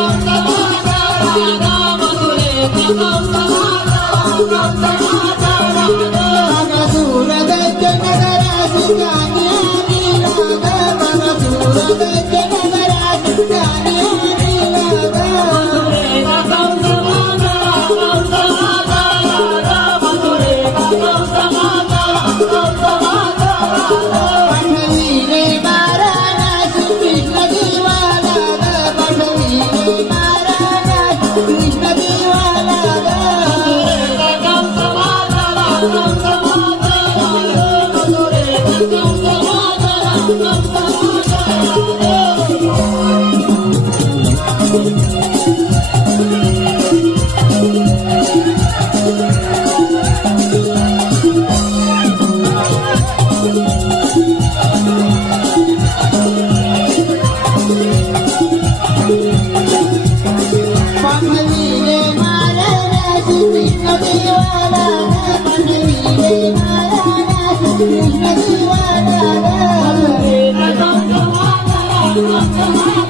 Thank you. Thank you. Oh,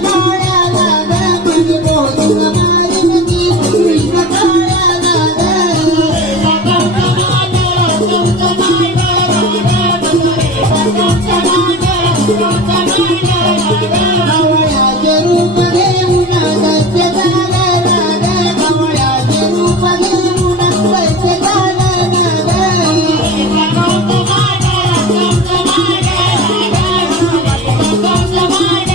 Bye.